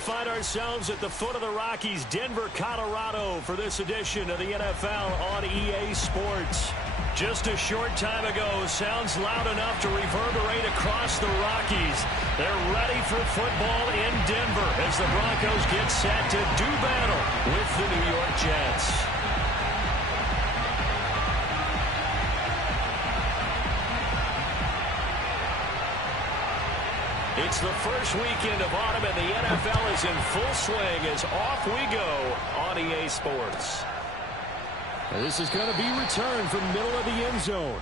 find ourselves at the foot of the Rockies, Denver, Colorado, for this edition of the NFL on EA Sports. Just a short time ago, sounds loud enough to reverberate across the Rockies. They're ready for football in Denver as the Broncos get set to do battle with the New York Jets. It's the first weekend of autumn, and the NFL is in full swing as off we go on EA Sports. And this is going to be returned from the middle of the end zone.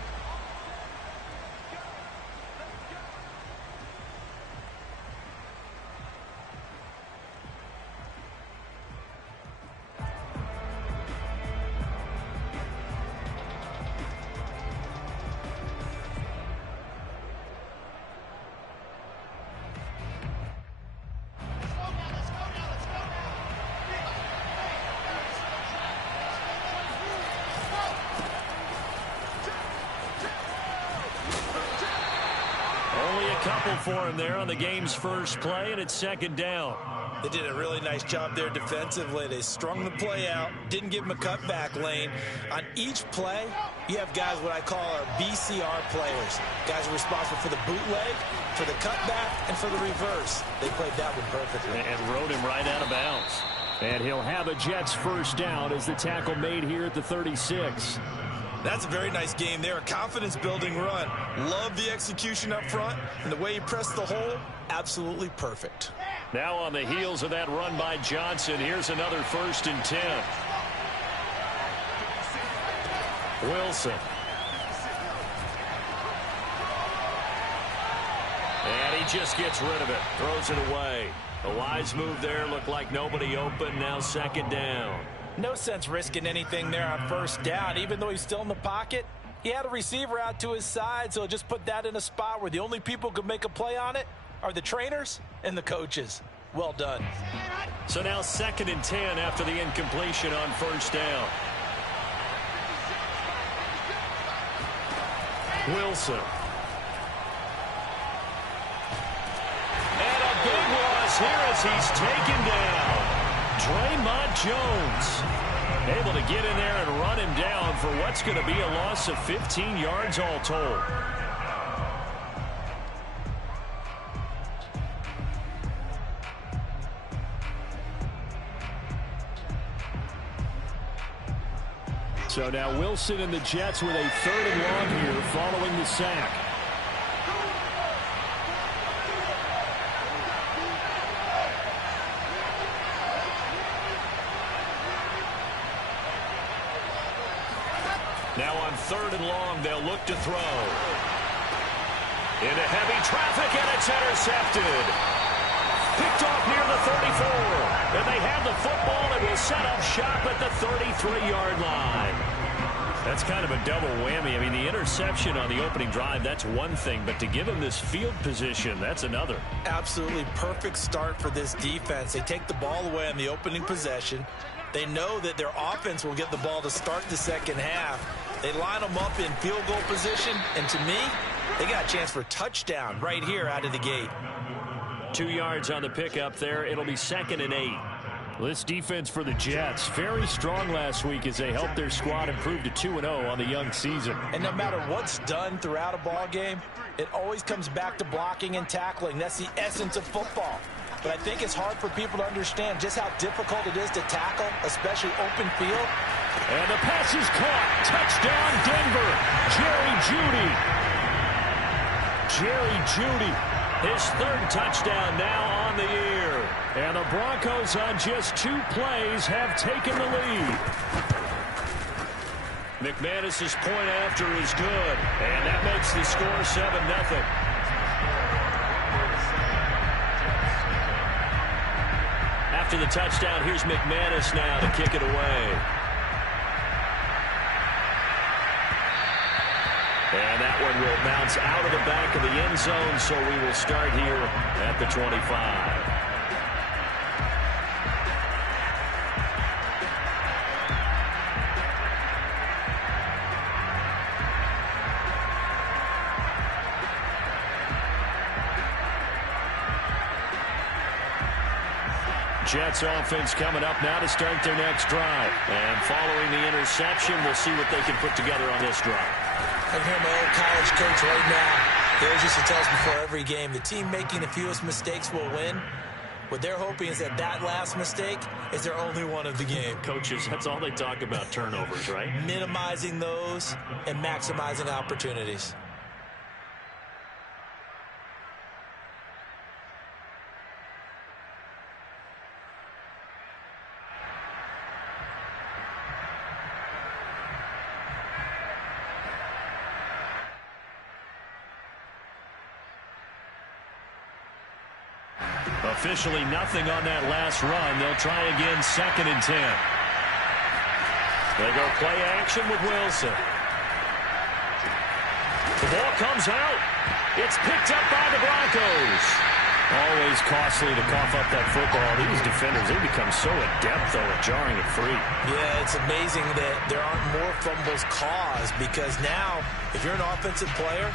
For him there on the game's first play, and it's second down. They did a really nice job there defensively. They strung the play out, didn't give him a cutback lane. On each play, you have guys what I call our BCR players. Guys are responsible for the bootleg, for the cutback, and for the reverse. They played that one perfectly. And rode him right out of bounds. And he'll have a Jets first down as the tackle made here at the 36. That's a very nice game there. A confidence-building run. Love the execution up front. And the way he pressed the hole, absolutely perfect. Now on the heels of that run by Johnson, here's another 1st and 10. Wilson. And he just gets rid of it. Throws it away. A wise move there. Looked like nobody open. Now second down. No sense risking anything there on first down. Even though he's still in the pocket, he had a receiver out to his side, so just put that in a spot where the only people who can make a play on it are the trainers and the coaches. Well done. So now 2nd and 10 after the incompletion on first down. Wilson. And a big loss here as he's taken down. Draymond Jones able to get in there and run him down for what's going to be a loss of 15 yards all told. So now Wilson and the Jets with a 3rd and long here following the sack. Now on 3rd and long, they'll look to throw. Into heavy traffic, and it's intercepted. Picked off near the 34. And they have the football and will set up shop at the 33-yard line. That's kind of a double whammy. I mean, the interception on the opening drive, that's one thing. But to give him this field position, that's another. Absolutely perfect start for this defense. They take the ball away on the opening possession. They know that their offense will get the ball to start the second half. They line them up in field goal position, and to me, they got a chance for a touchdown right here out of the gate. 2 yards on the pickup there. It'll be 2nd and 8. This defense for the Jets, very strong last week as they helped their squad improve to 2-0 on the young season. And no matter what's done throughout a ball game, it always comes back to blocking and tackling. That's the essence of football. But I think it's hard for people to understand just how difficult it is to tackle, especially open field. And the pass is caught. Touchdown, Denver. Jerry Jeudy. His 3rd touchdown now on the year. And the Broncos on just 2 plays have taken the lead. McManus's point after is good. And that makes the score 7-0. After the touchdown, here's McManus now to kick it away. And that one will bounce out of the back of the end zone, so we will start here at the 25. Jets offense coming up now to start their next drive. And following the interception, we'll see what they can put together on this drive. I can hear my old college coach right now. He always used to tell us before every game, the team making the fewest mistakes will win. What they're hoping is that last mistake is their only one of the game. Coaches, that's all they talk about, turnovers, right? Minimizing those and maximizing opportunities. Officially nothing on that last run. They'll try again, 2nd and 10. They go play action with Wilson. The ball comes out. It's picked up by the Broncos. Always costly to cough up that football. These defenders, they become so adept, though, at jarring it free. Yeah, it's amazing that there aren't more fumbles caused, because now, if you're an offensive player,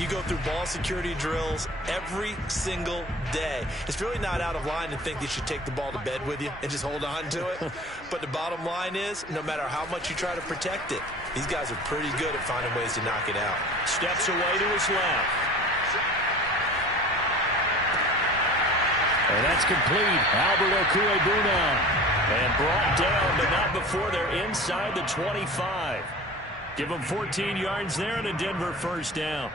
you go through ball security drills every single day. It's really not out of line to think you should take the ball to bed with you and just hold on to it. But the bottom line is, no matter how much you try to protect it, these guys are pretty good at finding ways to knock it out. Steps away to his left. And that's complete. Albert Okwuegbuna. And brought down, but not before they're inside the 25. Give them 14 yards there and a Denver first down.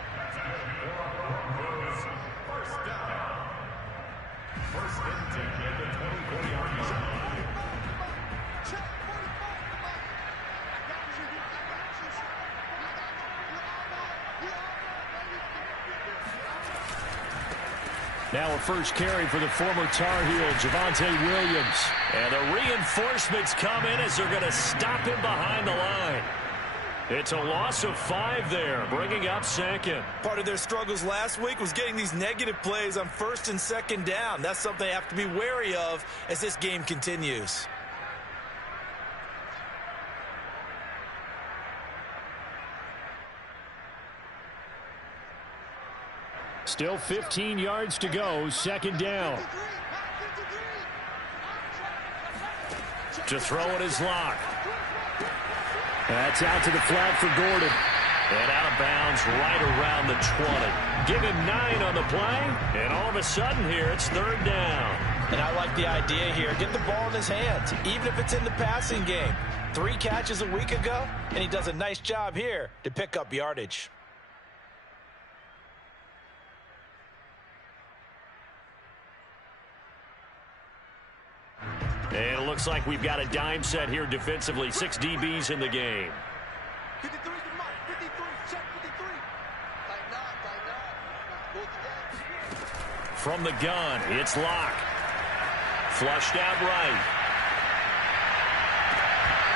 Now a first carry for the former Tar Heel, Javonte Williams. And the reinforcements come in as they're going to stop him behind the line. It's a loss of 5 there, bringing up 2nd. Part of their struggles last week was getting these negative plays on 1st and 2nd down. That's something they have to be wary of as this game continues. Still 15 yards to go, 2nd down. To throw it is Locke. That's out to the flat for Gordon. And out of bounds right around the 20. Give him 9 on the play, and all of a sudden here it's 3rd down. And I like the idea here. Get the ball in his hands, even if it's in the passing game. 3 catches a week ago, and he does a nice job here to pick up yardage. And it looks like we've got a dime set here defensively. 6 DBs in the game. 53 is the mark. 53. Check 53. From the gun, it's Locke. Flushed out right.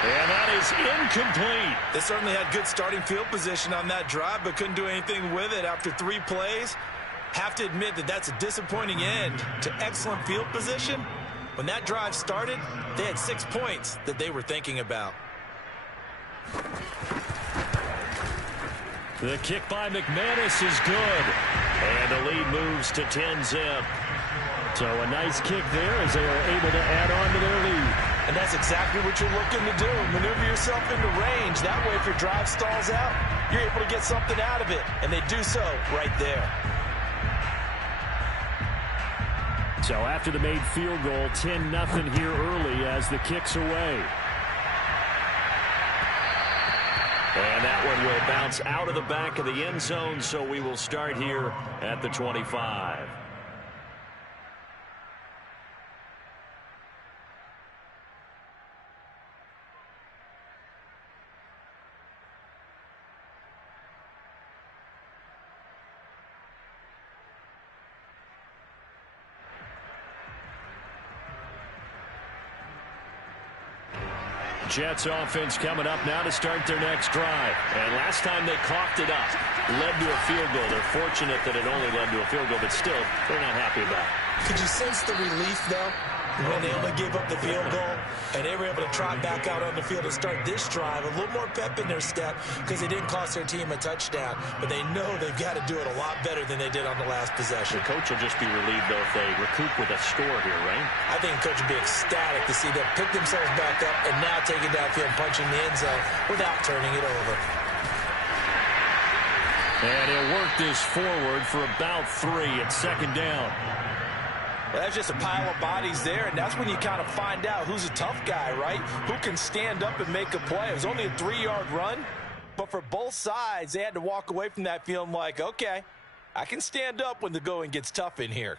And that is incomplete. They certainly had good starting field position on that drive, but couldn't do anything with it after 3 plays. Have to admit that that's a disappointing end to excellent field position. When that drive started, they had 6 points that they were thinking about. The kick by McManus is good. And the lead moves to 10-zip. So a nice kick there as they are able to add on to their lead. And that's exactly what you're looking to do. Maneuver yourself into range. That way, if your drive stalls out, you're able to get something out of it. And they do so right there. So after the made field goal, 10-0 here early as the kick's away. And that one will bounce out of the back of the end zone, so we will start here at the 25. Jets offense coming up now to start their next drive. And last time they coughed it up, led to a field goal. They're fortunate that it only led to a field goal, but still, they're not happy about it. Could you sense the relief, though? when they only gave up the field goal, and they were able to trot back out on the field and start this drive. A little more pep in their step because they didn't cost their team a touchdown. But they know they've got to do it a lot better than they did on the last possession. The coach will just be relieved, though, if they recoup with a score here, right? I think the coach would be ecstatic to see them pick themselves back up and now take it downfield and punching the end zone without turning it over. And he'll work this forward for about 3 at second down. Well, that's just a pile of bodies there, and that's when you kind of find out who's a tough guy, right? Who can stand up and make a play. It was only a 3-yard run, but for both sides, they had to walk away from that feeling like, okay, I can stand up when the going gets tough in here.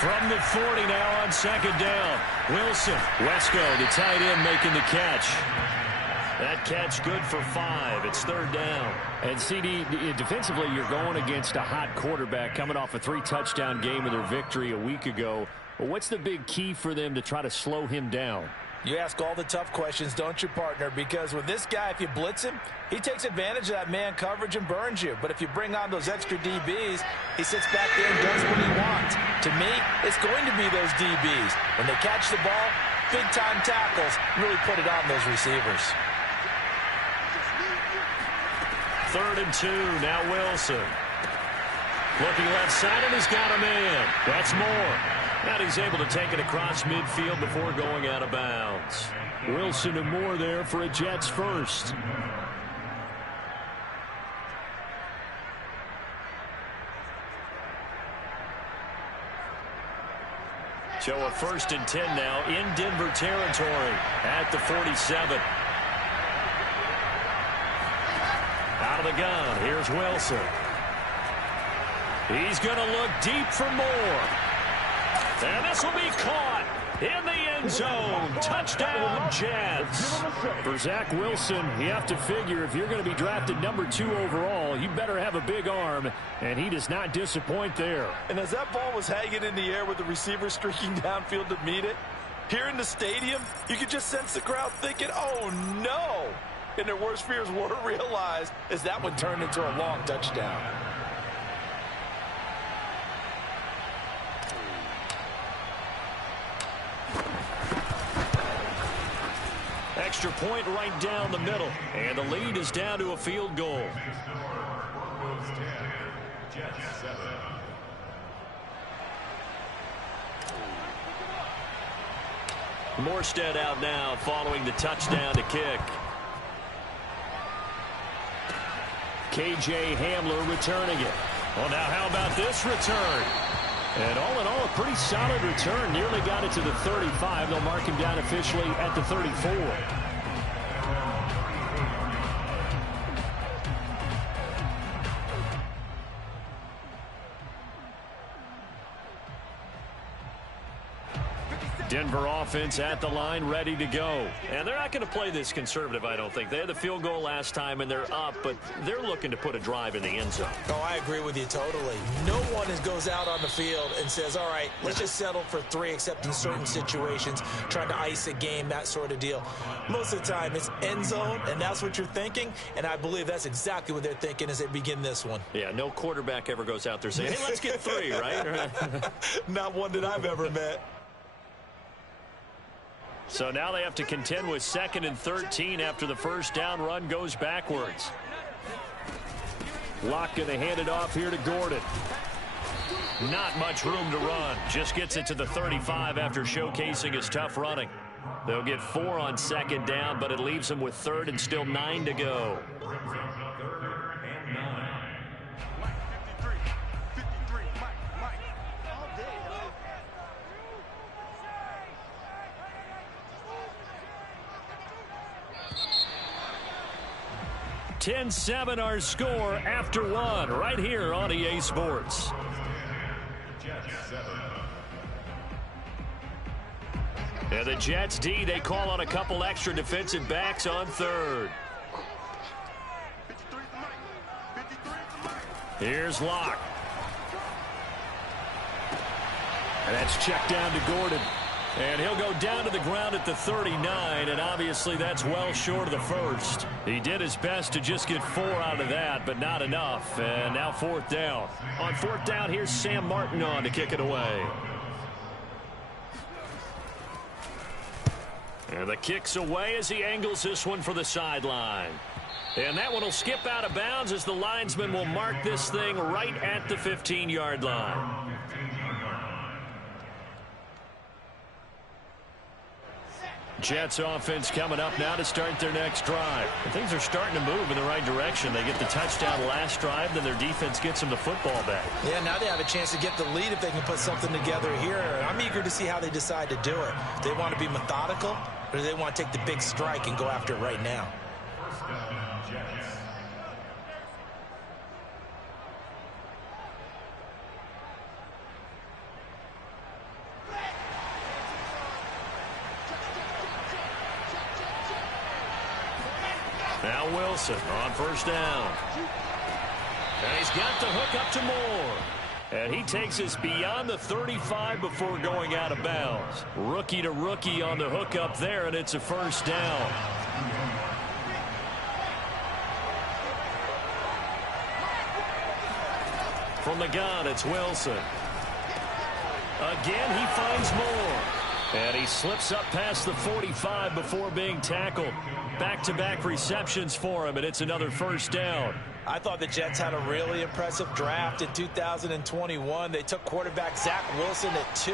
From the 40 now on second down. Wilson. Wesco, the tight end, making the catch. That catch good for 5. It's third down. And CD, defensively, you're going against a hot quarterback coming off a 3-touchdown game in their victory a week ago. Well, what's the big key for them to try to slow him down? You ask all the tough questions, don't you, partner? Because with this guy, if you blitz him, he takes advantage of that man coverage and burns you. But if you bring on those extra DBs, he sits back there and does what he wants. To me, it's going to be those DBs. When they catch the ball, big-time tackles really put it on those receivers. 3rd and 2, now Wilson. Looking left side, and he's got a man. That's Moore. And he's able to take it across midfield before going out of bounds. Wilson and Moore there for a Jets first. So a 1st and 10 now in Denver territory at the 47. Out of the gun, here's Wilson. He's going to look deep for Moore. And this will be caught in the end zone. Touchdown, Jets. For Zach Wilson, you have to figure if you're going to be drafted number 2 overall, you better have a big arm, and he does not disappoint there. And as that ball was hanging in the air with the receiver streaking downfield to meet it, here in the stadium, you could just sense the crowd thinking, oh, no. And their worst fears were realized as that one turned into a long touchdown. Extra point right down the middle. And the lead is down to a field goal. Morstead out now following the touchdown to kick. KJ Hamler returning it. Well, now how about this return? And all in all, a pretty solid return. Nearly got it to the 35. They'll mark him down officially at the 34. Denver offense at the line, ready to go. And they're not going to play this conservative, I don't think. They had the field goal last time, and they're up, but they're looking to put a drive in the end zone. Oh, I agree with you totally. No one goes out on the field and says, all right, let's just settle for 3, except in certain situations, trying to ice a game, that sort of deal. Most of the time, it's end zone, and that's what you're thinking, and I believe that's exactly what they're thinking as they begin this one. Yeah, no quarterback ever goes out there saying, hey, let's get 3, right? Not one that I've ever met. So now they have to contend with 2nd and 13 after the first down run goes backwards. Locke going to hand it off here to Gordon. Not much room to run. Just gets it to the 35 after showcasing his tough running. They'll get 4 on 2nd down, but it leaves them with 3rd and still 9 to go. $10-7 our score after 1 right here on EA Sports. And the Jets D, they call on a couple extra defensive backs on 3rd. Here's Locke. And that's checked down to Gordon. And he'll go down to the ground at the 39, and obviously that's well short of the first. He did his best to just get 4 out of that, but not enough. And now 4th down. On 4th down, here's Sam Martin on to kick it away. And the kick's away as he angles this one for the sideline. And that one will skip out of bounds as the linesman will mark this thing right at the 15-yard line. Jets offense coming up now to start their next drive. And things are starting to move in the right direction. They get the touchdown last drive, then their defense gets them the football back. Yeah, now they have a chance to get the lead if they can put something together here. I'm eager to see how they decide to do it. Do they want to be methodical, or do they want to take the big strike and go after it right now? Now Wilson on 1st down. And he's got the hook up to Moore. And he takes us beyond the 35 before going out of bounds. Rookie to rookie on the hook up there, and it's a 1st down. From the gun, it's Wilson. Again, he finds Moore. And he slips up past the 45 before being tackled. Back-to-back receptions for him, and it's another 1st down. I thought the Jets had a really impressive draft in 2021. They took quarterback Zach Wilson at 2.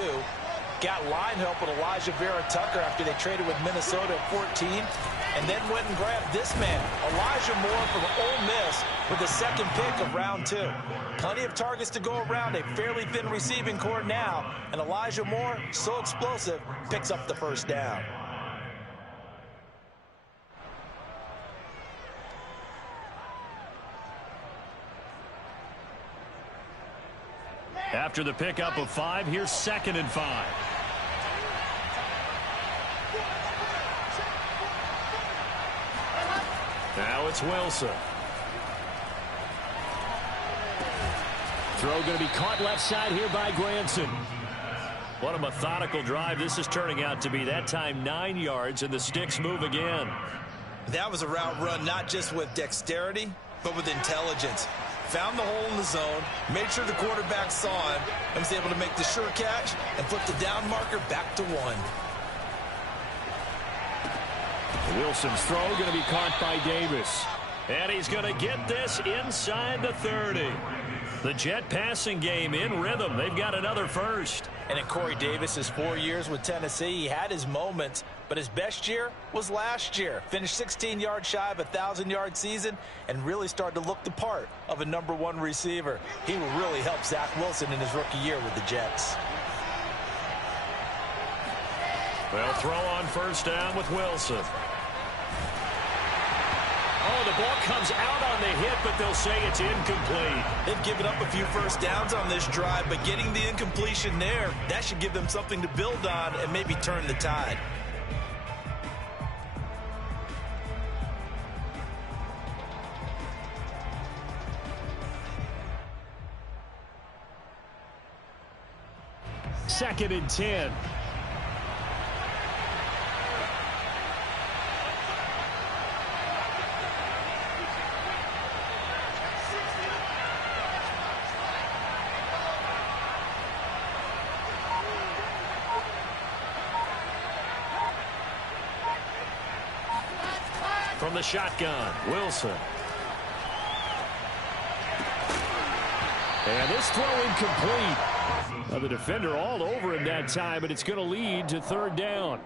Got line help with Elijah Vera-Tucker after they traded with Minnesota at 14. And then went and grabbed this man, Elijah Moore from Ole Miss, with the 2nd pick of round 2. Plenty of targets to go around, a fairly thin receiving core now. And Elijah Moore, so explosive, picks up the 1st down. After the pickup of 5, here's 2nd and 5. Now it's Wilson. Throw going to be caught left side here by Granson. What a methodical drive this is turning out to be. That time 9 yards, and the sticks move again. That was a route run not just with dexterity, but with intelligence. Found the hole in the zone, made sure the quarterback saw him, and was able to make the sure catch and flip the down marker back to 1. Wilson's throw going to be caught by Davis. And he's going to get this inside the 30. The Jet passing game in rhythm. They've got another 1st. And in Corey Davis's 4 years with Tennessee, he had his moments, but his best year was last year. Finished 16 yards shy of a 1,000-yard season and really started to look the part of a #1 receiver. He will really help Zach Wilson in his rookie year with the Jets. They'll throw on 1st down with Wilson. Oh, the ball comes out on the hit, but they'll say it's incomplete. They've given up a few 1st downs on this drive, but getting the incompletion there, that should give them something to build on and maybe turn the tide. Second and 10. From the shotgun, Wilson. And this throw incomplete. Now the defender all over him that time, but it's going to lead to 3rd down.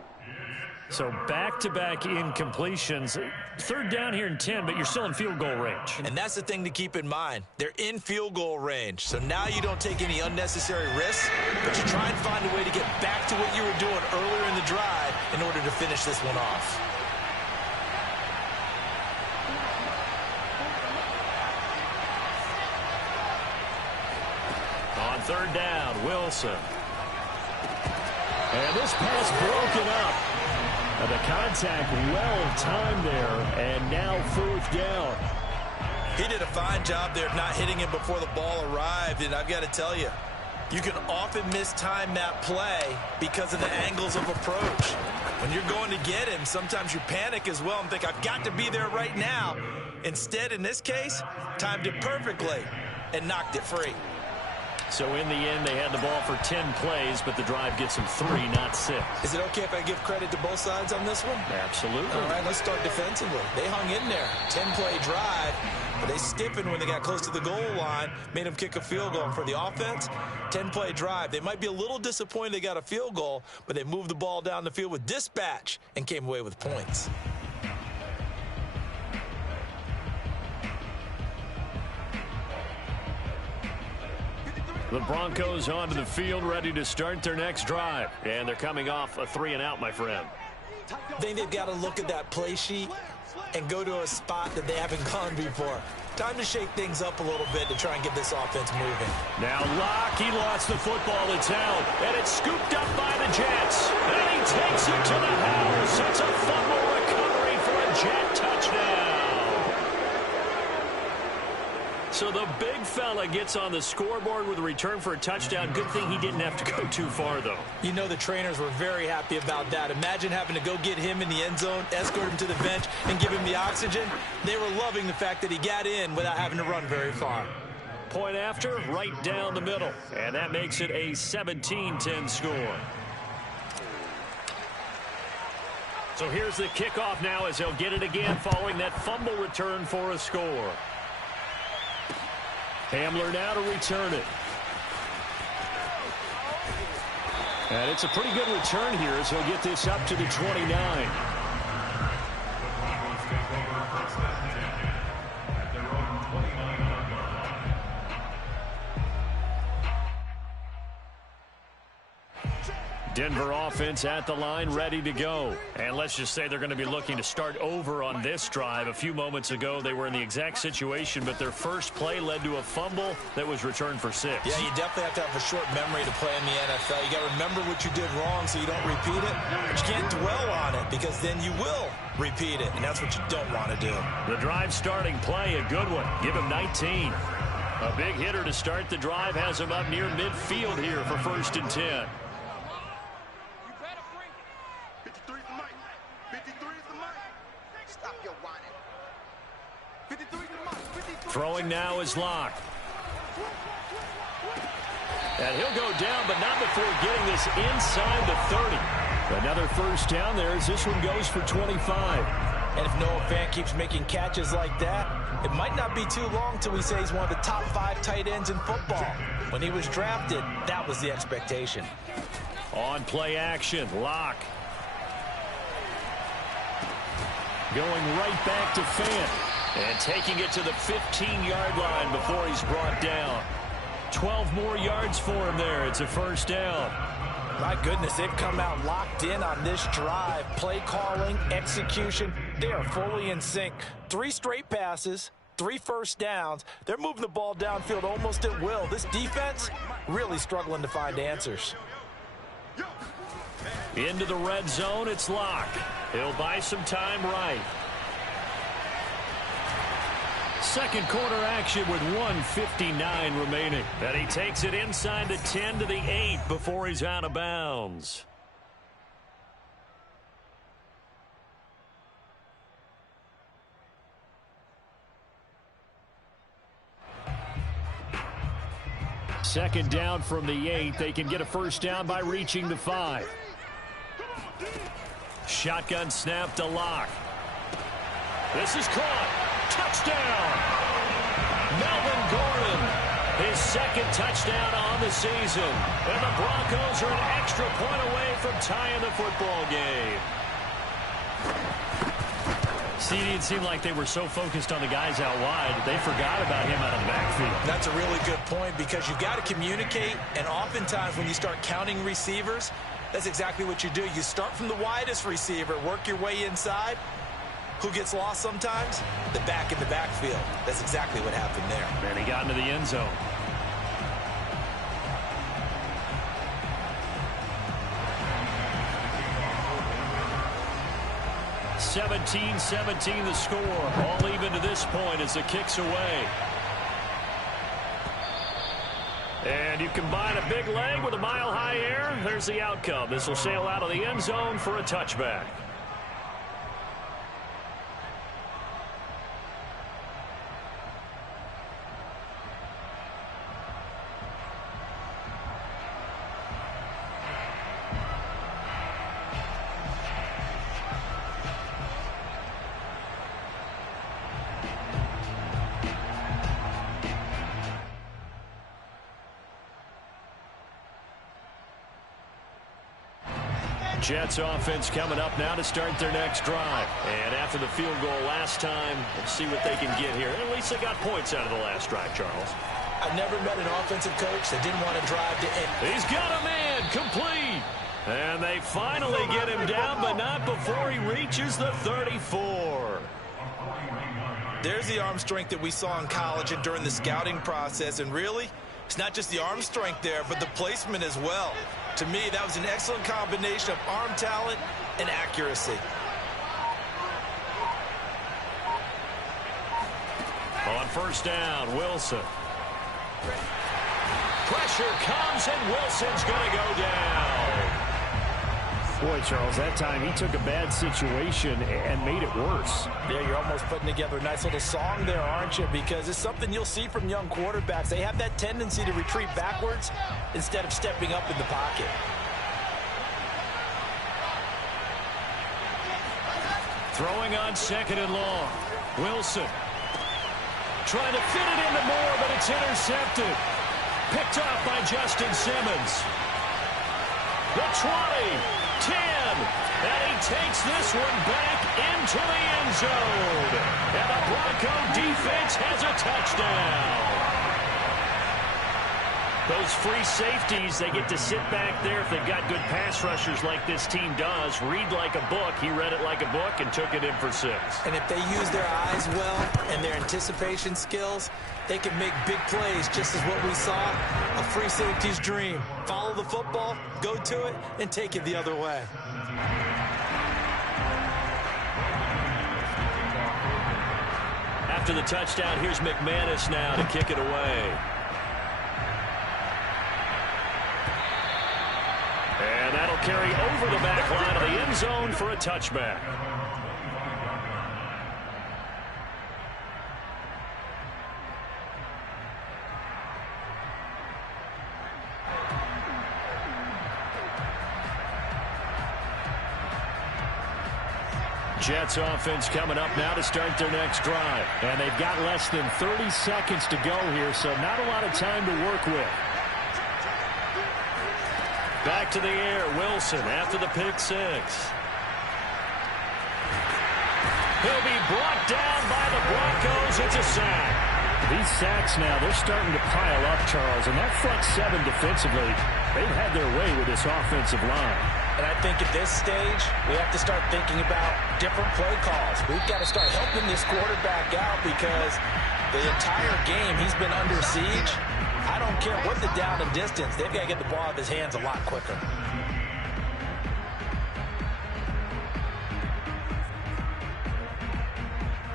So back-to-back incompletions. 3rd down here in 10, but you're still in field goal range. And that's the thing to keep in mind. They're in field goal range. So now you don't take any unnecessary risks, but you try and find a way to get back to what you were doing earlier in the drive in order to finish this one off. On 3rd down, Wilson. And this pass broken up. And the contact well-timed there, and now 4th down. He did a fine job there of not hitting him before the ball arrived, and I've got to tell you, You can often mistime that play because of the angles of approach. When you're going to get him, sometimes you panic as well and think, I've got to be there right now. Instead, in this case, timed it perfectly and knocked it free. So in the end, they had the ball for 10 plays, but the drive gets them 3, not 6. Is it okay if I give credit to both sides on this one? Absolutely. All right, let's start defensively. They hung in there. 10-play drive, but they stiffened when they got close to the goal line, made them kick a field goal. And for the offense, 10-play drive. They might be a little disappointed they got a field goal, but they moved the ball down the field with dispatch and came away with points. The Broncos onto the field, ready to start their next drive. And they're coming off a 3-and-out, my friend. I think they've got to look at that play sheet and go to a spot that they haven't gone before. Time to shake things up a little bit to try and get this offense moving. Now Locke, he lost the football. It's out, and it's scooped up by the Jets. And he takes it to the house. It's a fumble recovery for a Jet touchdown. So the big fella gets on the scoreboard with a return for a touchdown. Good thing he didn't have to go too far, though. You know the trainers were very happy about that. Imagine having to go get him in the end zone, escort him to the bench, and give him the oxygen. They were loving the fact that he got in without having to run very far. Point after, right down the middle. And that makes it a 17-10 score. So here's the kickoff now as they'll get it again following that fumble return for a score. Hamler now to return it. And it's a pretty good return here as he'll get this up to the 29. Denver offense at the line, ready to go. And let's just say they're going to be looking to start over on this drive. A few moments ago, they were in the exact situation, but their first play led to a fumble that was returned for 6. Yeah, you definitely have to have a short memory to play in the NFL. You got to remember what you did wrong so you don't repeat it. But you can't dwell on it because then you will repeat it, and that's what you don't want to do. The drive starting play, a good one. Give him 19. A big hitter to start the drive has him up near midfield here for 1st and 10. Throwing now is Locke. And he'll go down, but not before getting this inside the 30. Another first down there as this one goes for 25. And if Noah Fant keeps making catches like that, it might not be too long till we say he's one of the top 5 tight ends in football. When he was drafted, that was the expectation. On play action, Locke. Going right back to Fant. And taking it to the 15-yard line before he's brought down. 12 more yards for him there. It's a first down. My goodness, they've come out locked in on this drive. Play calling, execution, they are fully in sync. 3 straight passes, 3 first downs. They're moving the ball downfield almost at will. This defense really struggling to find answers. Into the red zone, it's Locke. He'll buy some time right. Second quarter action with 1:59 remaining. And he takes it inside the 10 to the 8 before he's out of bounds. Second down from the 8. They can get a first down by reaching the 5. Shotgun snap to Locke. This is caught. Touchdown! Melvin Gordon, his second touchdown on the season. And the Broncos are an extra point away from tying the football game. See, it seemed like they were so focused on the guys out wide, they forgot about him out of the backfield. That's a really good point because you've got to communicate, and oftentimes when you start counting receivers, that's exactly what you do. You start from the widest receiver, work your way inside. Who gets lost sometimes? The back in the backfield. That's exactly what happened there. And he got into the end zone. (17-17) the score. All even to this point as the kick's away. And you combine a big leg with a mile-high air, there's the outcome. This will sail out of the end zone for a touchback. Jets offense coming up now to start their next drive. And after the field goal last time, let's see what they can get here. At least they got points out of the last drive, Charles. I've never met an offensive coach that didn't want to drive to end. He's got a man complete. And they finally get him down, but not before he reaches the 34. There's the arm strength that we saw in college and during the scouting process. And really, it's not just the arm strength there, but the placement as well. To me, that was an excellent combination of arm talent and accuracy. On first down, Wilson. Pressure comes, and Wilson's going to go down. Boy, Charles, that time he took a bad situation and made it worse. Yeah, you're almost putting together a nice little song there, aren't you? Because it's something you'll see from young quarterbacks. They have that tendency to retreat backwards instead of stepping up in the pocket. Throwing on second and long. Wilson trying to fit it into Moore, but it's intercepted. Picked off by Justin Simmons. The 20. 10, and he takes this one back into the end zone. And the Bronco defense has a touchdown. Those free safeties, they get to sit back there if they've got good pass rushers like this team does. Read like a book. He read it like a book and took it in for 6. And if they use their eyes well and their anticipation skills, they can make big plays, just as what we saw, a free safety's dream. Follow the football, go to it, and take it the other way. After the touchdown, here's McManus now to kick it away. And that'll carry over the back line of the end zone for a touchback. Jets offense coming up now to start their next drive. And they've got less than 30 seconds to go here, so not a lot of time to work with. Back to the air, Wilson after the pick 6. He'll be brought down by the Broncos. It's a sack. These sacks now, they're starting to pile up, Charles. And that front 7 defensively, they've had their way with this offensive line. And I think at this stage, we have to start thinking about different play calls. We've got to start helping this quarterback out because the entire game he's been under siege. I don't care what the down and distance. They've got to get the ball out of his hands a lot quicker.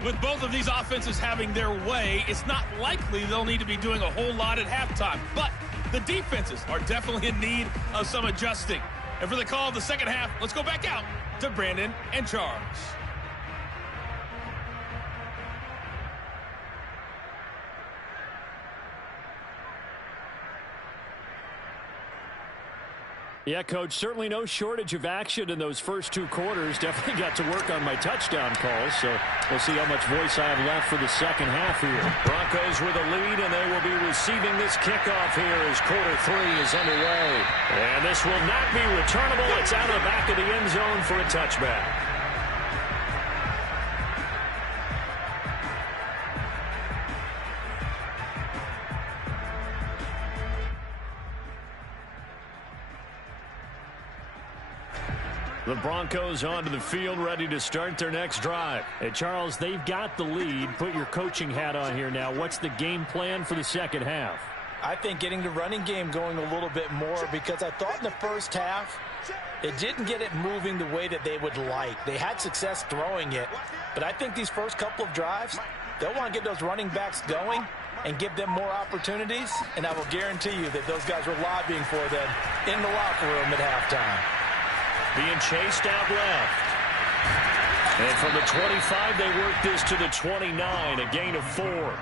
With both of these offenses having their way, it's not likely they'll need to be doing a whole lot at halftime. But the defenses are definitely in need of some adjusting. And for the call of the second half, let's go back out to Brandon and Charles. Yeah, Coach, certainly no shortage of action in those first 2 quarters. Definitely got to work on my touchdown calls, so we'll see how much voice I have left for the second half here. Broncos with a lead, and they will be receiving this kickoff here as quarter 3 is underway. And this will not be returnable. It's out of the back of the end zone for a touchback. The Broncos onto the field, ready to start their next drive. Hey, Charles, they've got the lead. Put your coaching hat on here now. What's the game plan for the second half? I think getting the running game going a little bit more because I thought in the first half it didn't get it moving the way that they would like. They had success throwing it, but I think these first couple of drives, they'll want to get those running backs going and give them more opportunities, and I will guarantee you that those guys were lobbying for them in the locker room at halftime. Being chased out left. And from the 25, they work this to the 29, a gain of 4.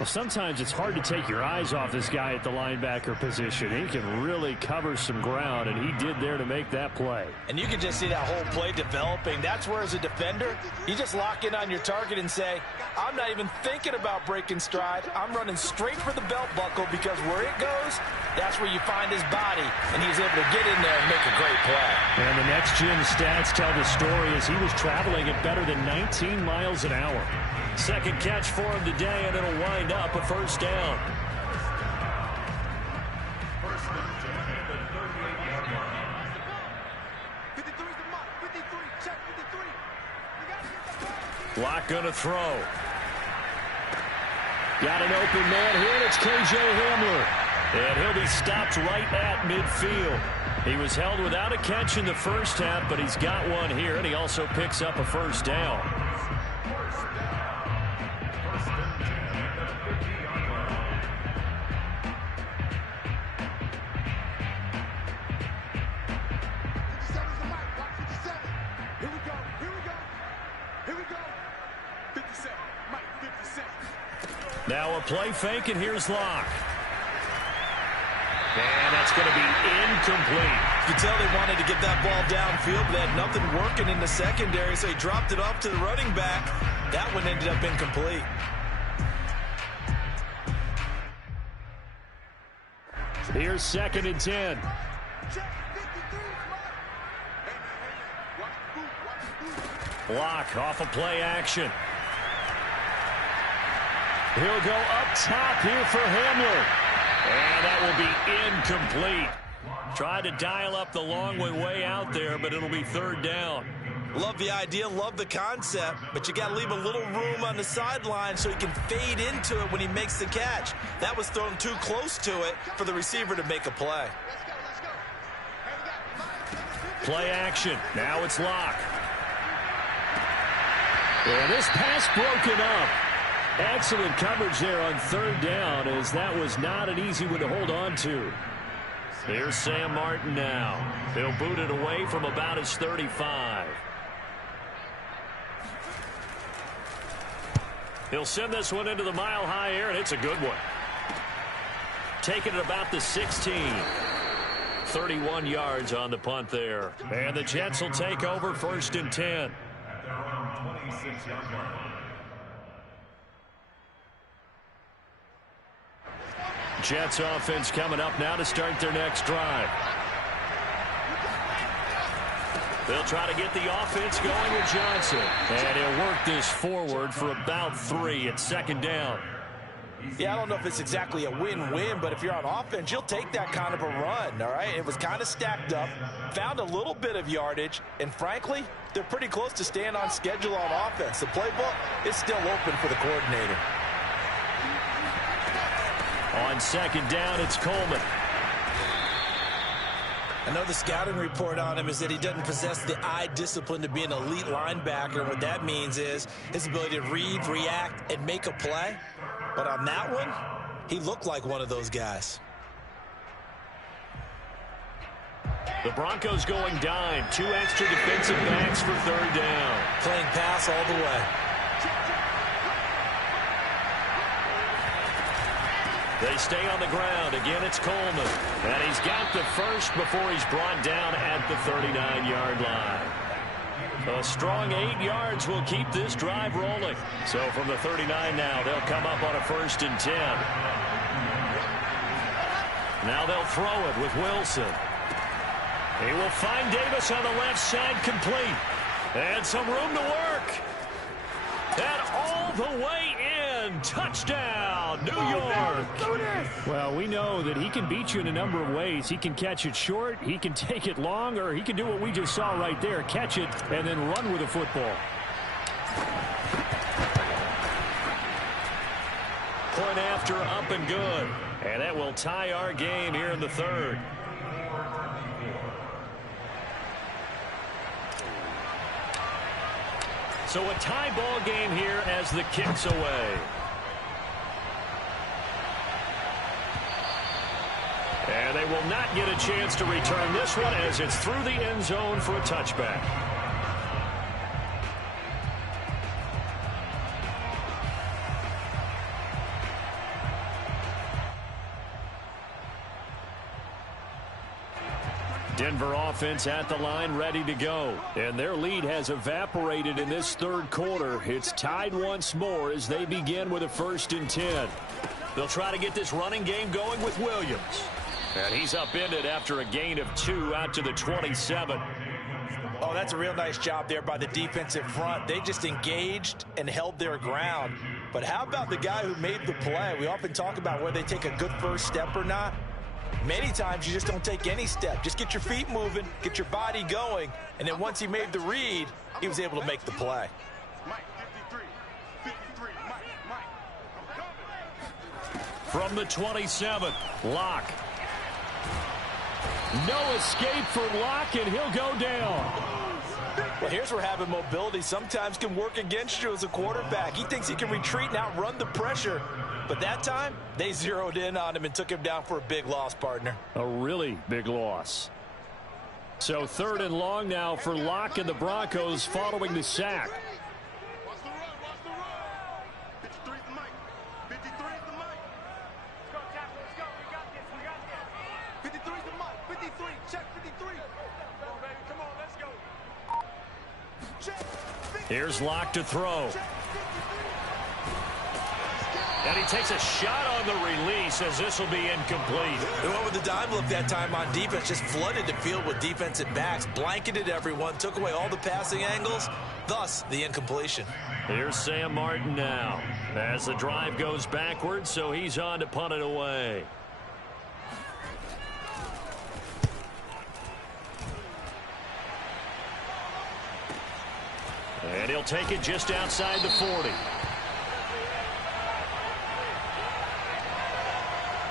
Well, sometimes it's hard to take your eyes off this guy at the linebacker position. He can really cover some ground, and he did there to make that play. And you can just see that whole play developing. That's where, as a defender, you just lock in on your target and say, I'm not even thinking about breaking stride. I'm running straight for the belt buckle, because where it goes, that's where you find his body, and he was able to get in there and make a great play. And the next-gen stats tell the story as he was traveling at better than 19 miles an hour. Second catch for him today, and it'll wind up a first down. Lock gonna throw. Got an open man here, and it's K.J. Hamler. And he'll be stopped right at midfield. He was held without a catch in the first half, but he's got one here, and he also picks up a first down. Now a play fake, and here's Locke. And that's going to be incomplete. You can tell they wanted to get that ball downfield, but they had nothing working in the secondary, so he dropped it off to the running back. That one ended up incomplete. Here's 2nd and 10. Locke off a play action. He'll go up top here for Hamler. And that will be incomplete. Tried to dial up the long one way out there, but it'll be third down. Love the idea, love the concept, but you got to leave a little room on the sideline so he can fade into it when he makes the catch. That was thrown too close to it for the receiver to make a play. Play action. Now it's Locke. And this pass broken up. Excellent coverage there on third down, as that was not an easy one to hold on to. Here's Sam Martin now. He'll boot it away from about his 35. He'll send this one into the mile-high air, and it's a good one. Taking it about the 16. 31 yards on the punt there. And the Jets will take over 1st and 10. Jets offense coming up now to start their next drive. They'll try to get the offense going with Johnson. And he'll work this forward for about 3 at 2nd down. Yeah, I don't know if it's exactly a win-win, but if you're on offense, you'll take that kind of a run, all right? It was kind of stacked up, found a little bit of yardage, and frankly, they're pretty close to staying on schedule on offense. The playbook is still open for the coordinator. On 2nd down, it's Coleman. I know the scouting report on him is that he doesn't possess the eye discipline to be an elite linebacker. What that means is his ability to read, react, and make a play. But on that one, he looked like one of those guys. The Broncos going dime. 2 extra defensive backs for 3rd down. Playing pass all the way. They stay on the ground. Again, it's Coleman. And he's got the first before he's brought down at the 39-yard line. A strong 8 yards will keep this drive rolling. So from the 39 now, they'll come up on a 1st and 10. Now they'll throw it with Wilson. He will find Davis on the left side, complete. And some room to work. And all the way in. Touchdown, New York. Well, we know that he can beat you in a number of ways. He can catch it short, he can take it long, or he can do what we just saw right there, catch it and then run with the football. Point after, up and good. And that will tie our game here in the 3rd. So a tie ball game here as the kick's away. will not get a chance to return this one as it's through the end zone for a touchback. Denver offense at the line, ready to go. And their lead has evaporated in this third quarter. It's tied once more as they begin with a 1st and 10. They'll try to get this running game going with Williams. And he's upended after a gain of 2 out to the 27. Oh, that's a real nice job there by the defensive front. They just engaged and held their ground. But how about the guy who made the play? We often talk about whether they take a good first step or not. Many times you just don't take any step. Just get your feet moving, get your body going, and then once he made the read, he was able to make the play. From the 27, Locke. No escape for Locke, and he'll go down. Well, here's where having mobility sometimes can work against you as a quarterback. He thinks he can retreat and outrun the pressure. But that time, they zeroed in on him and took him down for a big loss, partner. A really big loss. So 3rd and long now for Locke and the Broncos following the sack. Watch the run, watch the run. 53's the mic. 53's the mic. Let's go, Jack, let's go. We got this, we got this. 53's the mic. 53, check 53. Come on, baby, come on, let's go. Check. Here's Locke to throw. And he takes a shot on the release as this will be incomplete. They went with the dime look that time on defense, just flooded the field with defensive backs, blanketed everyone, took away all the passing angles, thus the incompletion. Here's Sam Martin now as the drive goes backwards, so he's on to punt it away. And he'll take it just outside the 40.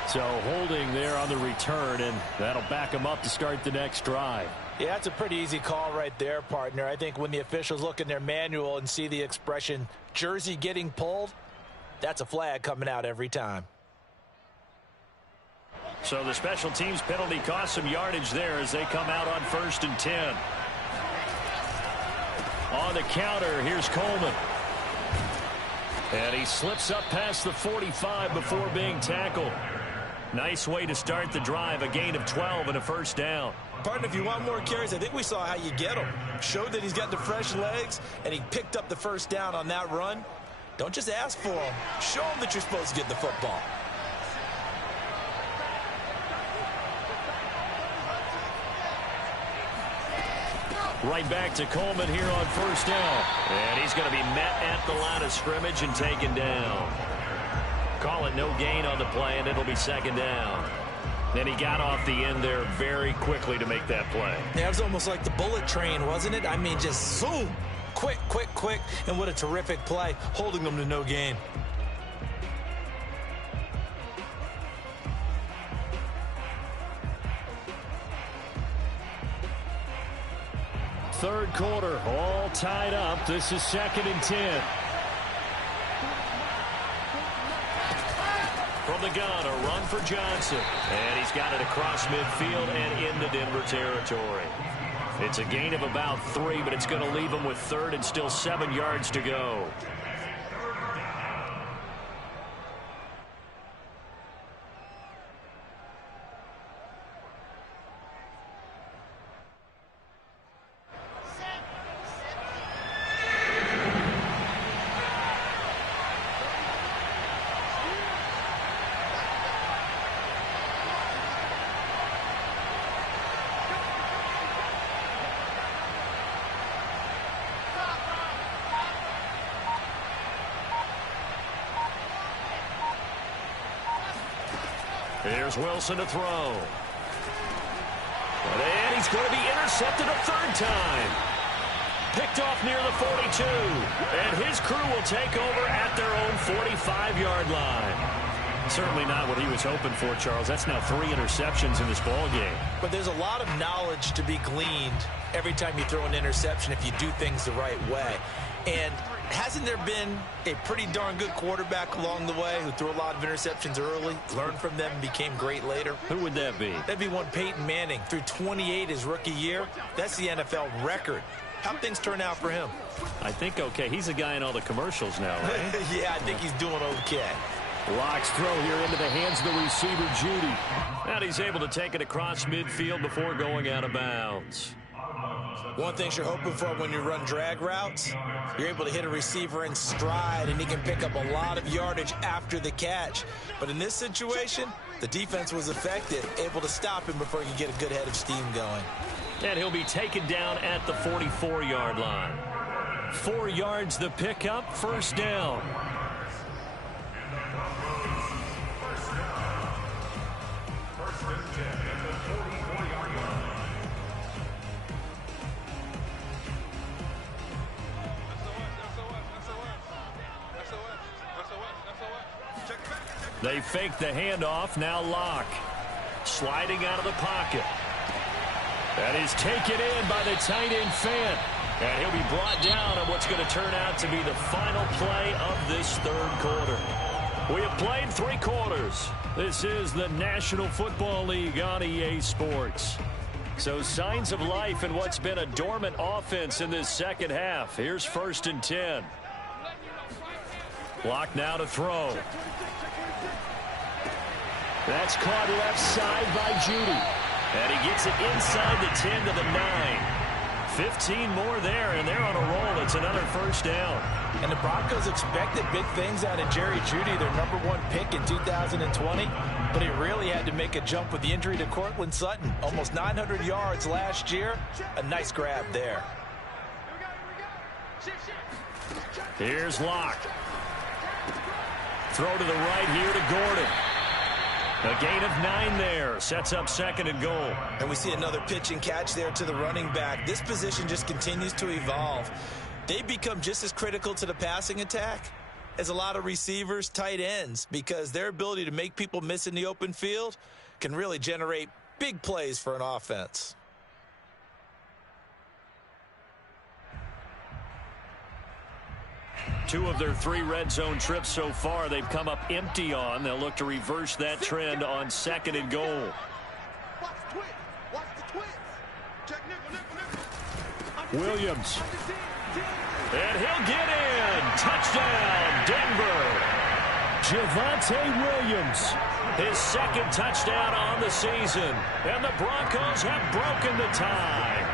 So holding there on the return, and that'll back him up to start the next drive. Yeah, that's a pretty easy call right there, partner. I think when the officials look in their manual and see the expression jersey getting pulled, that's a flag coming out every time. So the special teams penalty cost some yardage there as they come out on 1st and 10. On the counter, here's Coleman. And he slips up past the 45 before being tackled. Nice way to start the drive, a gain of 12 and a 1st down. Partner, if you want more carries, I think we saw how you get them. Showed that he's got the fresh legs, and he picked up the 1st down on that run. Don't just ask for them. Show them that you're supposed to get the football. Right back to Coleman here on 1st down. And he's going to be met at the line of scrimmage and taken down. Call it no gain on the play, and it'll be 2nd down. And he got off the end there very quickly to make that play. Yeah, it was almost like the bullet train, wasn't it? I mean, just zoom. Quick, quick, quick. And what a terrific play, holding them to no gain. Third quarter, all tied up. This is 2nd and 10. From the gun, a run for Johnson. And he's got it across midfield and into Denver territory. It's a gain of about 3, but it's going to leave him with 3rd and still 7 yards to go. Here's Wilson to throw. And he's going to be intercepted a 3rd time. Picked off near the 42. And his crew will take over at their own 45-yard line. Certainly not what he was hoping for, Charles. That's now 3 interceptions in this ball game. But there's a lot of knowledge to be gleaned every time you throw an interception if you do things the right way. And Hasn't there been a pretty darn good quarterback along the way who threw a lot of interceptions early, learned from them, and became great later? Who would that be? That'd be one Peyton Manning. Threw 28 his rookie year. That's the NFL record. How'd things turn out for him? I think okay. He's a guy in all the commercials now, right? Yeah, I think he's doing okay. Locke's throw here into the hands of the receiver, Judy. And he's able to take it across midfield before going out of bounds. One thing you're hoping for when you run drag routes, you're able to hit a receiver in stride, and he can pick up a lot of yardage after the catch. But in this situation, the defense was effective, able to stop him before he could get a good head of steam going. And he'll be taken down at the 44-yard line. 4 yards the pickup, first down. They fake the handoff. Now Locke sliding out of the pocket. That is taken in by the tight end Fant. And he'll be brought down on what's going to turn out to be the final play of this third quarter. We have played 3 quarters. This is the National Football League on EA Sports. So signs of life in what's been a dormant offense in this second half. Here's 1st and 10. Locke now to throw. That's caught left side by Judy. And he gets it inside the 10 to the 9. 15 more there, and they're on a roll. It's another first down. And the Broncos expected big things out of Jerry Jeudy, their #1 pick in 2020. But he really had to make a jump with the injury to Cortland Sutton. Almost 900 yards last year. A nice grab there. Here's Locke. Throw to the right here to Gordon. A gain of 9 there. Sets up 2nd and goal. And we see another pitch and catch there to the running back. This position just continues to evolve. They become just as critical to the passing attack as a lot of receivers, tight ends, because their ability to make people miss in the open field can really generate big plays for an offense. Two of their 3 red zone trips so far they've come up empty on. They'll look to reverse that trend on 2nd and goal. Williams. And he'll get in. Touchdown, Denver. Javonte Williams. His 2nd touchdown on the season. And the Broncos have broken the tie.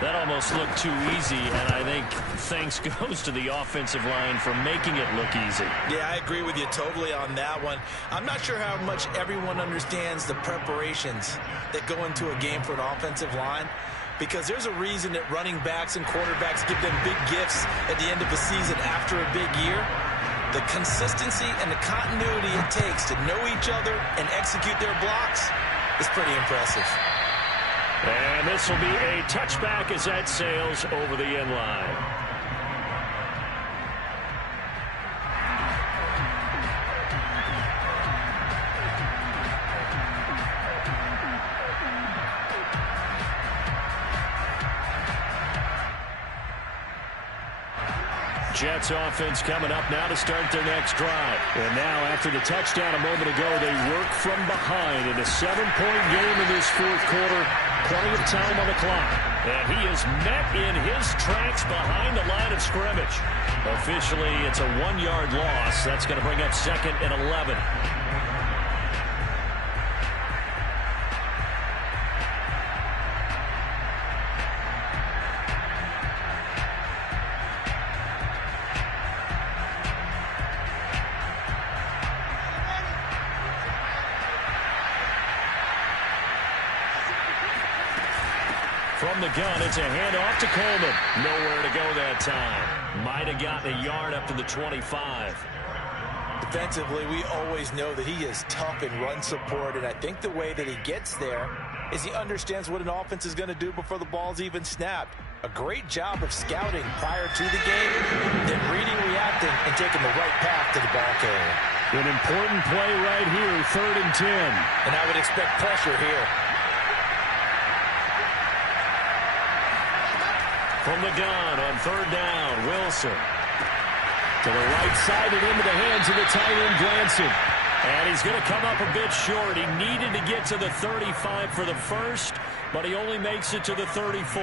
That almost looked too easy, and I think thanks goes to the offensive line for making it look easy. Yeah, I agree with you totally on that one. I'm not sure how much everyone understands the preparations that go into a game for an offensive line, because there's a reason that running backs and quarterbacks give them big gifts at the end of the season after a big year. The consistency and the continuity it takes to know each other and execute their blocks is pretty impressive. And this will be a touchback as that sails over the end line. Jets offense coming up now to start their next drive. And now after the touchdown a moment ago, they work from behind in a 7-point game in this 4th quarter. Plenty of time on the clock. And he is met in his tracks behind the line of scrimmage. Officially, it's a 1-yard loss. That's going to bring up 2nd and 11. From the gun, it's a handoff to Coleman. Nowhere to go that time. Might have gotten a yard up to the 25. Defensively, we always know that he is tough in run support, and I think the way that he gets there is he understands what an offense is going to do before the ball's even snapped. A great job of scouting prior to the game, then reading, reacting, and taking the right path to the ball carrier. An important play right here, 3rd and 10. And I would expect pressure here. From the gun on 3rd down, Wilson. To the right side and into the hands of the tight end, Granson. And he's going to come up a bit short. He needed to get to the 35 for the first, but he only makes it to the 34.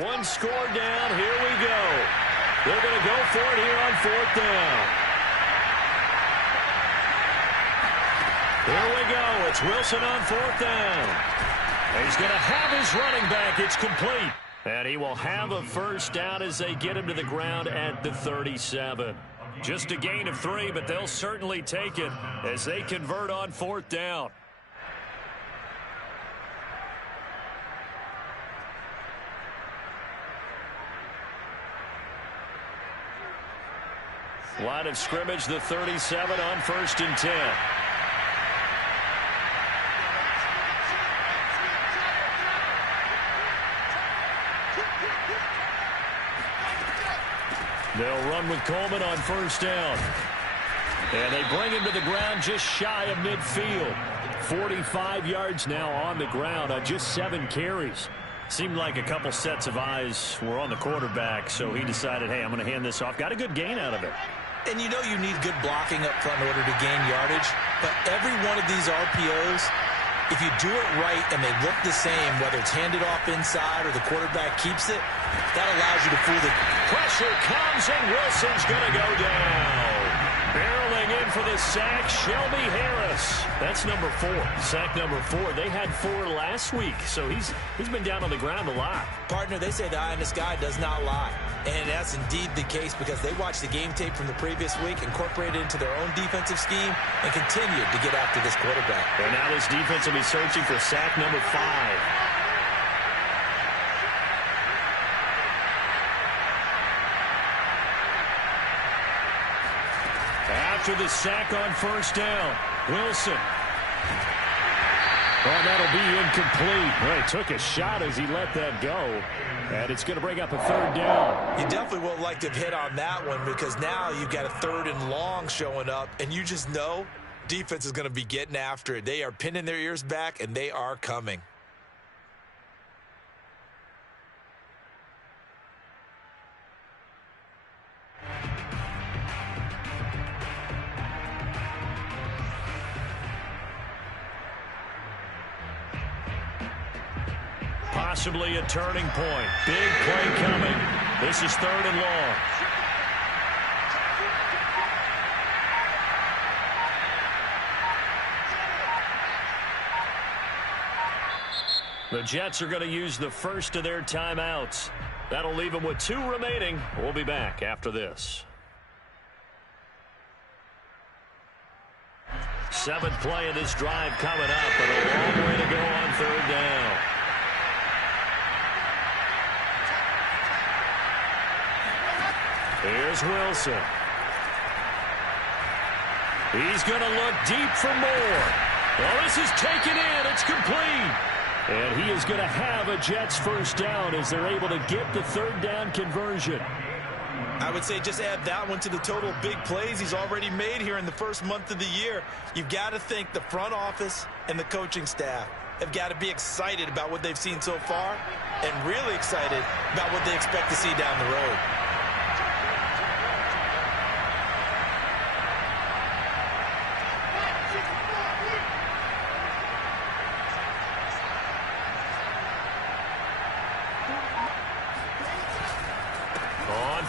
One score down. Here we go. They're going to go for it here on fourth down. Here we go. It's Wilson on fourth down. He's going to have his running back. It's complete. And he will have a first down as they get him to the ground at the 37. Just a gain of 3, but they'll certainly take it as they convert on fourth down. Line of scrimmage, the 37 on 1st and 10. They'll run with Coleman on first down. And they bring him to the ground just shy of midfield. 45 yards now on the ground on just 7 carries. Seemed like a couple sets of eyes were on the quarterback, so he decided, hey, I'm going to hand this off. Got a good gain out of it. And you know you need good blocking up front in order to gain yardage. But every one of these RPOs, if you do it right and they look the same, whether it's handed off inside or the quarterback keeps it, that allows you to fool the... Pressure comes and Wilson's going to go down. Barreling in for the sack, Shelby Harris. That's number 4. Sack number 4. They had 4 last week, so he's been down on the ground a lot. Partner, they say the eye in the sky does not lie. And that's indeed the case because they watched the game tape from the previous week, incorporated it into their own defensive scheme, and continued to get after this quarterback. And now this defense will be searching for sack number 5. After the sack on first down, Wilson. Oh, that'll be incomplete. Well, he took a shot as he let that go. And it's going to bring up a 3rd down. You definitely would like to have hit on that one because now you've got a 3rd and long showing up, and you just know defense is going to be getting after it. They are pinning their ears back, and they are coming. Possibly a turning point. Big play coming. This is 3rd and long. The Jets are going to use the first of their timeouts. That'll leave them with 2 remaining. We'll be back after this. 7th play of this drive coming up, but a long way to go on 3rd down. Here's Wilson. He's going to look deep for more. Well, this is taken in. It's complete. And he is going to have a Jets first down as they're able to get the 3rd down conversion. I would say just add that one to the total big plays he's already made here in the first month of the year. You've got to think the front office and the coaching staff have got to be excited about what they've seen so far and really excited about what they expect to see down the road.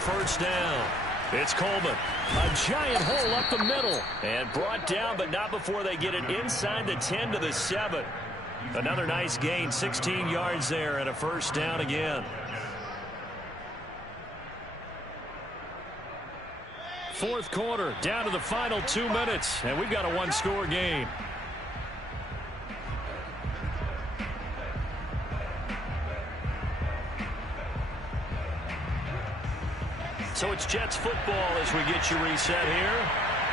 First down. It's Coleman. A giant hole up the middle. And brought down, but not before they get it inside the 10 to the 7. Another nice gain. 16 yards there and a first down again. 4th quarter, down to the final 2 minutes. And we've got a 1-score game. So it's Jets football as we get you reset here.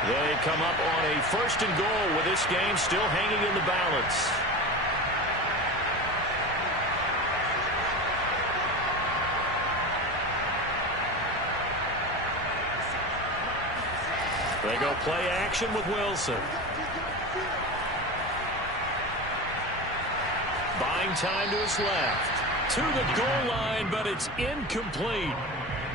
They come up on a 1st and goal with this game still hanging in the balance. They go play action with Wilson. time to his left. To the goal line, but it's incomplete.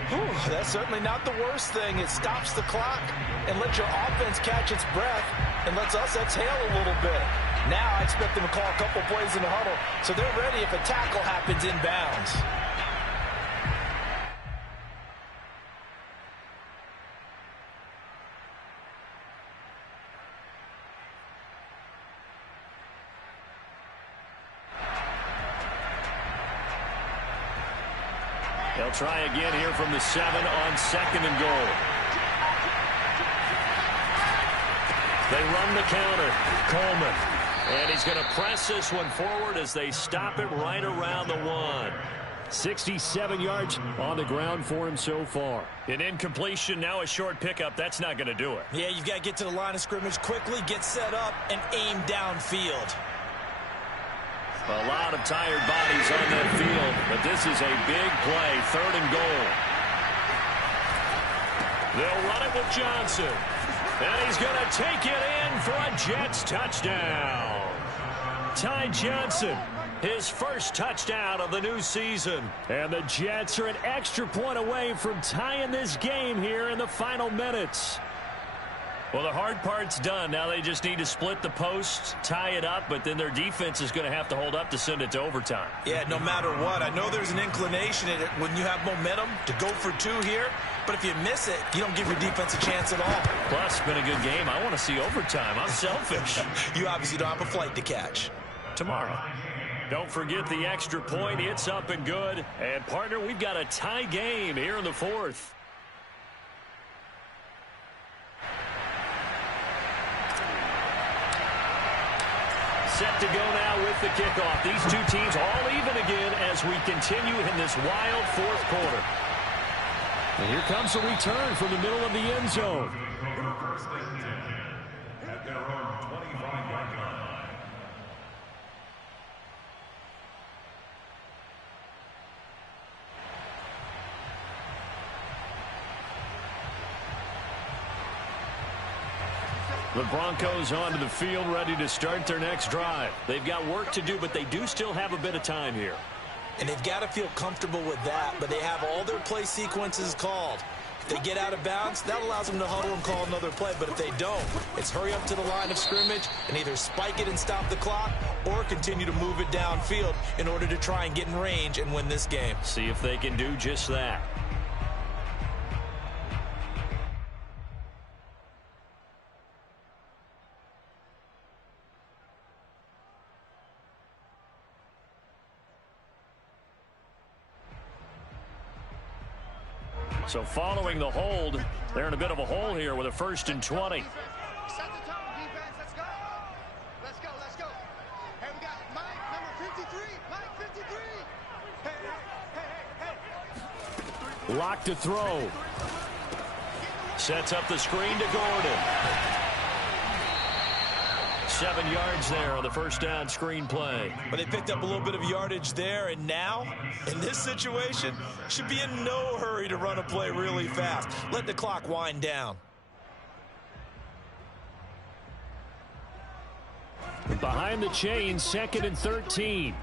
Whew, that's certainly not the worst thing. It stops the clock and lets your offense catch its breath and lets us exhale a little bit. Now I expect them to call a couple plays in the huddle so they're ready if a tackle happens inbounds. They'll try again here from the 7 on 2nd and goal. They run the counter. Coleman. And he's going to press this one forward as they stop it right around the 1. 67 yards on the ground for him so far. An incompletion, now a short pickup. That's not going to do it. Yeah, you've got to get to the line of scrimmage quickly, get set up, and aim downfield. A lot of tired bodies on that field, but this is a big play, 3rd and goal. They'll run it with Johnson. And he's going to take it in for a Jets touchdown. Ty Johnson, his first touchdown of the new season. And the Jets are an extra point away from tying this game here in the final minutes. Well, the hard part's done. Now they just need to split the post, tie it up, but then their defense is going to have to hold up to send it to overtime. Yeah, no matter what. I know there's an inclination in it when you have momentum to go for 2 here, but if you miss it, you don't give your defense a chance at all. Plus, it's been a good game. I want to see overtime. I'm selfish. You obviously don't have a flight to catch. Tomorrow. Don't forget the extra point. It's up and good. And, partner, we've got a tie game here in the 4th. Set to go now with the kickoff. These two teams all even again as we continue in this wild 4th quarter. And here comes a return from the middle of the end zone. At their own 25-yard line. The Broncos onto the field, ready to start their next drive. They've got work to do, but they do still have a bit of time here. And they've got to feel comfortable with that, but they have all their play sequences called. If they get out of bounds, that allows them to huddle and call another play, but if they don't, it's hurry up to the line of scrimmage and either spike it and stop the clock or continue to move it downfield in order to try and get in range and win this game. See if they can do just that. So following the hold, they're in a bit of a hole here with a 1st and 20. Set the tone, defense. Let's go. Let's go. Let's go. Hey, we got Mike, number 53. Mike, 53. Hey. Lock to throw. Sets up the screen to Gordon. 7 yards there on the first down screen play. But they picked up a little bit of yardage there, and now, in this situation, should be in no hurry to run a play really fast. Let the clock wind down. Behind the chains, 2nd and 13.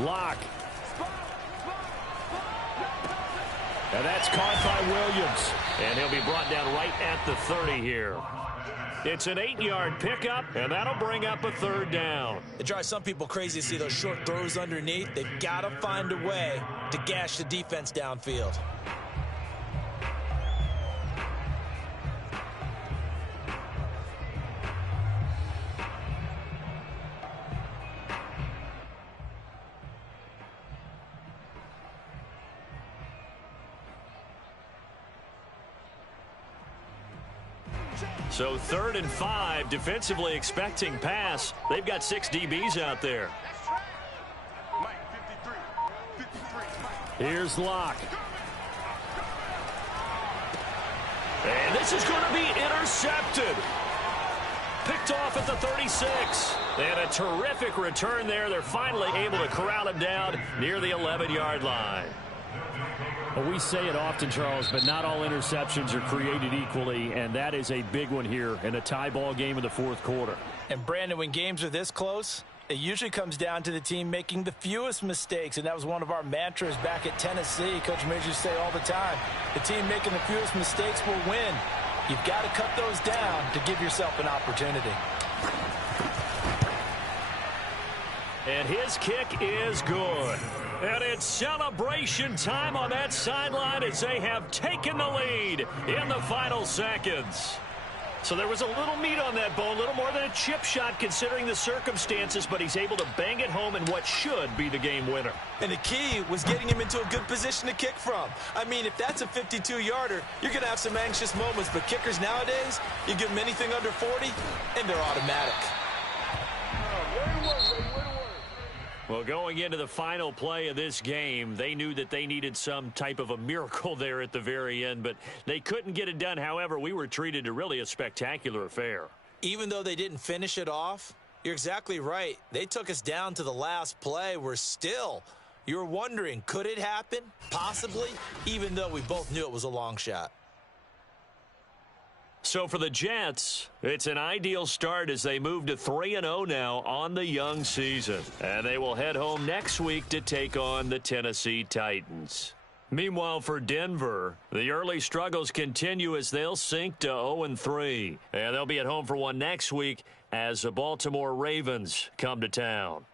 Lock. And that's caught by Williams. And he'll be brought down right at the 30 here. It's an 8-yard pickup, and that'll bring up a 3rd down. It drives some people crazy to see those short throws underneath. They've got to find a way to gash the defense downfield. So 3rd and 5, defensively expecting pass. They've got 6 DBs out there. Mike, 53. Here's Locke. And this is going to be intercepted. Picked off at the 36. And a terrific return there. They're finally able to corral him down near the 11-yard line. Well, we say it often, Charles, but not all interceptions are created equally, and that is a big one here in a tie ball game in the fourth quarter. And, Brandon, when games are this close, it usually comes down to the team making the fewest mistakes, and that was one of our mantras back at Tennessee. Coach Major used to say all the time, the team making the fewest mistakes will win. You've got to cut those down to give yourself an opportunity. And his kick is good. And it's celebration time on that sideline as they have taken the lead in the final seconds. So there was a little meat on that bone, a little more than a chip shot considering the circumstances, but he's able to bang it home in what should be the game winner. And the key was getting him into a good position to kick from. I mean, if that's a 52-yarder, you're going to have some anxious moments, but kickers nowadays, you give them anything under 40, and they're automatic. Well, going into the final play of this game, they knew that they needed some type of a miracle there at the very end, but they couldn't get it done. However, we were treated to really a spectacular affair. Even though they didn't finish it off, you're exactly right. They took us down to the last play. You're wondering, could it happen? Possibly, even though we both knew it was a long shot. So for the Jets, it's an ideal start as they move to 3-0 now on the young season. And they will head home next week to take on the Tennessee Titans. Meanwhile, for Denver, the early struggles continue as they'll sink to 0-3. And they'll be at home for one next week as the Baltimore Ravens come to town.